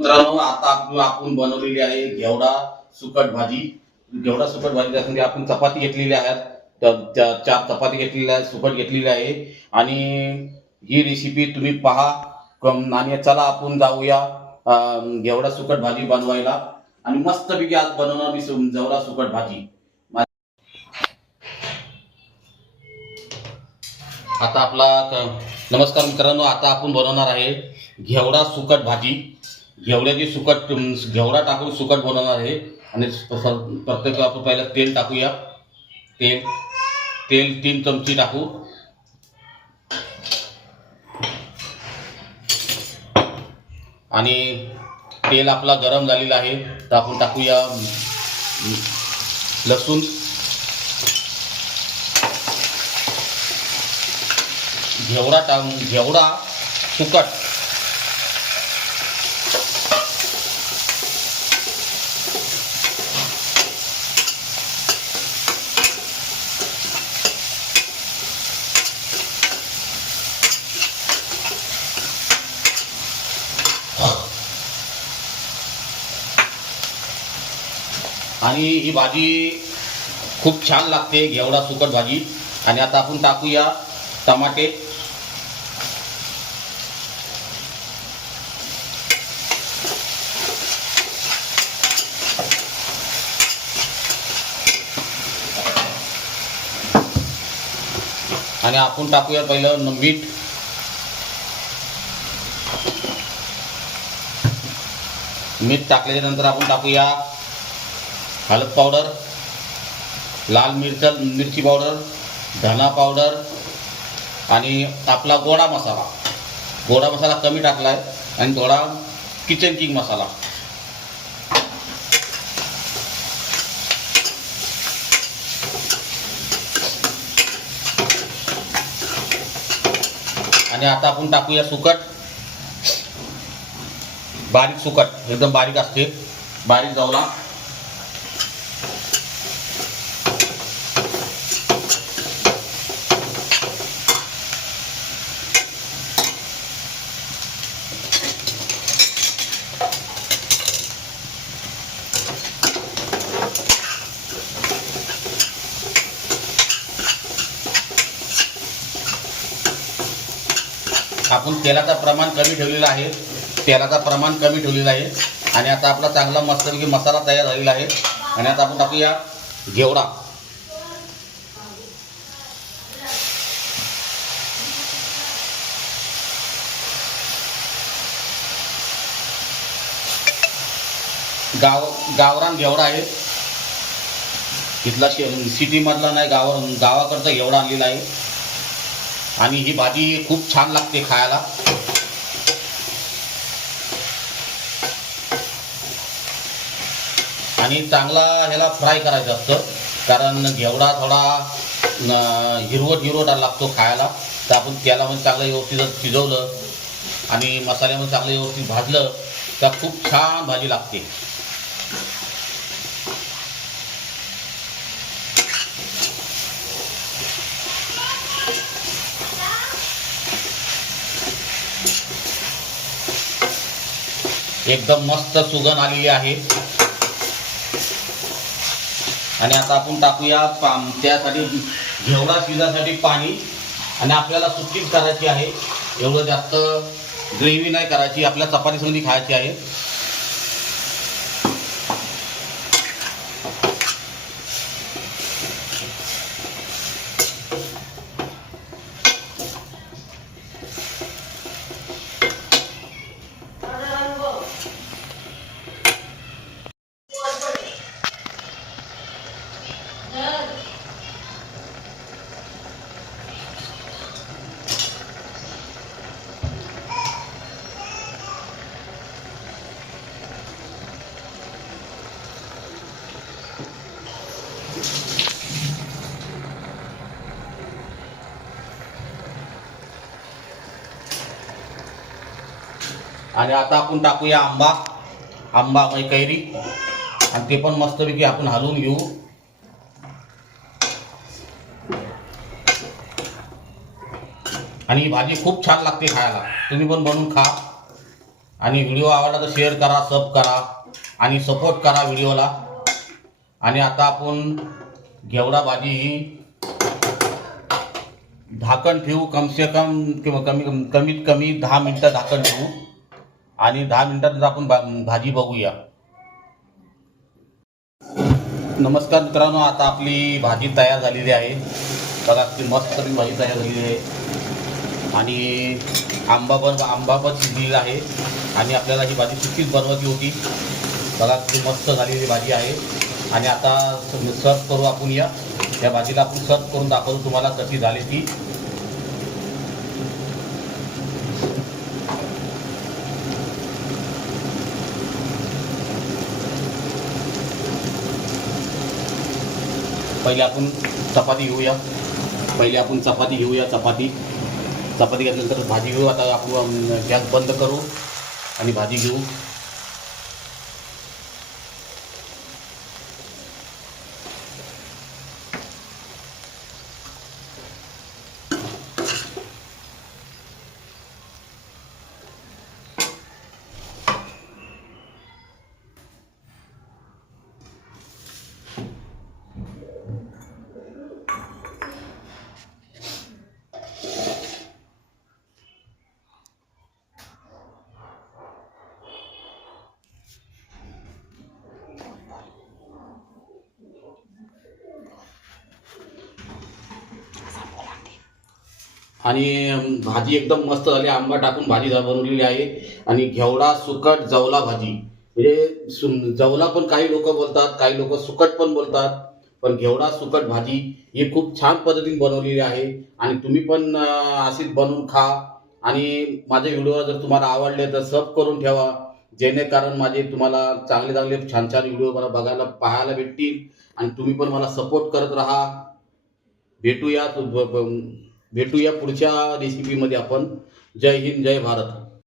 मित्रांनो आता आपण बनवलेली आहे घेवडा सुकट भाजी. घेवडा सुकट भाजी त्यासाठी आपण चपाती घेतलेली आहेत त्या चार चपाती घेतलेल्या आहेत सुकट घेतलेली आहे. आणि ही रेसिपी तुम्ही पहा. आणि चला आपण जाऊया घेवडा सुकट भाजी बनवायला. आणि मस्तपैकी आज बनवणार मी जेवढा सुकट भाजी. आता आपला नमस्कार मित्रांनो आता आपण बनवणार आहे घेवडा सुकट भाजी. घेवड्याची सुकट घेवडा टाकून सुकट बनवणार आहे आणि प्रत्येक आपण पहिलं तेल टाकूया. तेल तेल तीन चमची टाकू. आणि तेल आपला गरम झालेला आहे तर आपण टाकूया लसूण. घेवडा टाक घेवडा सुकट. आणि ही भाजी खूप छान लागते घेवडा सुकट भाजी. आणि आता आपण टाकूया टमाटे. आणि आपण टाकूया पहिलं मीठ. मीठ टाकल्याच्या नंतर आपण टाकूया हळद पावडर लाल मिरच मिरची पावडर धना पावडर आणि आपला गोडा मसाला. गोडा मसाला कमी टाकला आहे आणि थोडा किचन किंग मसाला. आणि आता आपण टाकूया सुकट. बारीक सुकट. एकदम बारीक असते. बारीक जाऊला आपण तेलाचं प्रमाण कमी ठेवलेलं आहे. तेलाचं प्रमाण कमी ठेवलेलं आहे. आणि आता आपला चांगला मस्तपैकी मसाला तयार झालेला आहे. आणि आता आपण टाकूया घेवडा. गाव गावरान घेवडा आहे. इथला सिटीमधला नाही गावर गावाकडचा घेवडा आणलेला आहे. आणि ही भाजी खूप छान लागते खायला. आणि चांगला ह्याला फ्राय करायचं असतं. कारण घेवडा थोडा हिरवट हिरवट लागतो खायला. तर आपण तेलामध्ये चांगलं व्यवस्थित शिजवलं आणि मसाल्यामध्ये चांगलं व्यवस्थित भाजलं तर खूप छान भाजी लागते. एकदम मस्त सुगंध आलेली आहे. आणि आता आपण टाकूया पा- त्यासाठी घेवडा शिजासाठी पाणी. आणि आपल्याला सुट्टीच करायची आहे. एवढं जास्त ग्रेव्ही नाही करायची. आपल्या चपातीसंगती खायची आहे. आणि आता आपण टाकूया आंबा. आंबा म्हणजे कैरी. आणि ते पण मस्तपैकी आपण हलवून घेऊ. आणि ही भाजी खूप छान लागते खायला. तुम्ही पण बनवून खा. आणि व्हिडिओ आवडला तर शेअर करा सब करा. आणि सपोर्ट करा व्हिडिओला. आणि आता आपण घेवडा भाजी ही झाकण ठेवू. कमसे कम किंवा कमी कमीत कमी दहा मिनटं झाकण ठेवू. आणि दहा मिनिटात आपण भा- भाजी बघूया. नमस्कार मित्रांनो आता आपली भाजी तयार झालेली आहे. बघा ती मस्त भाजी तयार झालेली आहे. आणि आंबा पण आंबा पण शिजलेला आहे. आणि आपल्याला ही भाजी सुकीच बनवायची होती. बघा ती मस्त झालेली भाजी आहे. आणि आता सर्व करू आपण या. या भाजीला आपण सर्व करून दाखवतो तुम्हाला कशी झाली ती. पहिले आपण चपाती घेऊया. पहिले आपण चपाती घेऊया चपाती. चपाती घेतल्यानंतर भाजी घेऊ. आता आपण गॅस बंद करू आणि भाजी घेऊ. आणि भाजी एकदम मस्त झाली. आंबा टाकून भाजी बनवलेली आहे. आणि घेवडा सुकट जवला भाजी. म्हणजे सु- जवला पण काही लोक बोलतात काही लोक सुकट पण बोलतात. पण घेवडा सुकट भाजी ही खूप छान पद्धतीने बनवलेली आहे. आणि तुम्ही पण अशीच बनवून खा. आणि माझे व्हिडिओ जर तुम्हाला आवडले तर सब करून ठेवा. जेणेकरून माझे तुम्हाला चांगले चांगले छान छान व्हिडिओ मला बघायला पाहायला भेटतील. आणि तुम्ही पण मला सपोर्ट करत राहा. भेटूया. भेटूया पुढच्या रेसिपीमध्ये आपण. जय हिंद जय भारत.